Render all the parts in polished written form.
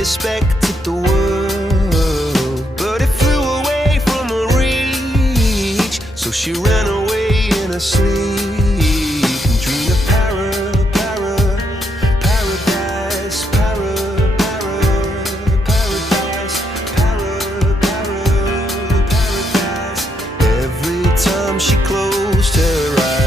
expected the world, but it flew away from her reach. So she ran away in her sleep and dreamed of paradise, paradise. Every time she closed her eyes.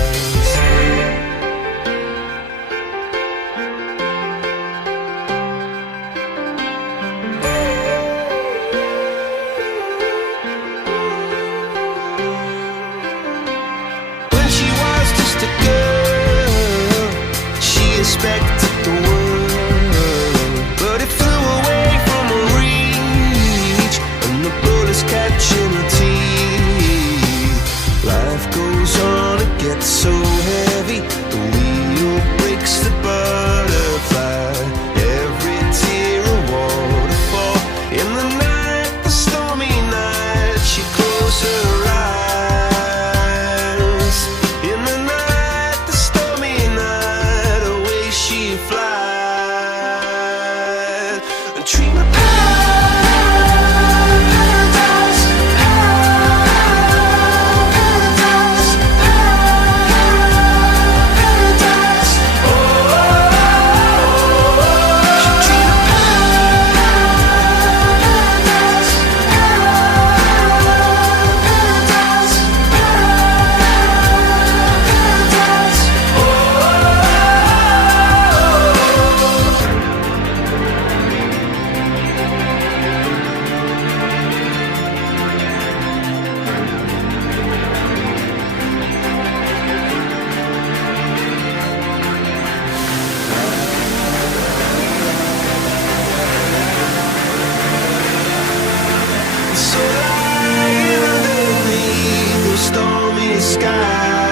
Just a girl, she expected the world, but it flew away from her reach, and the bullets catching her teeth. Life goes on, it gets so heavy, the wheel breaks the butterfly. Every tear a waterfall. In the night, the stormy night, she closed her eyes. Dream of paradise, paradise, paradise. Oh, dream of paradise, paradise, paradise. So lying underneath the stormy sky.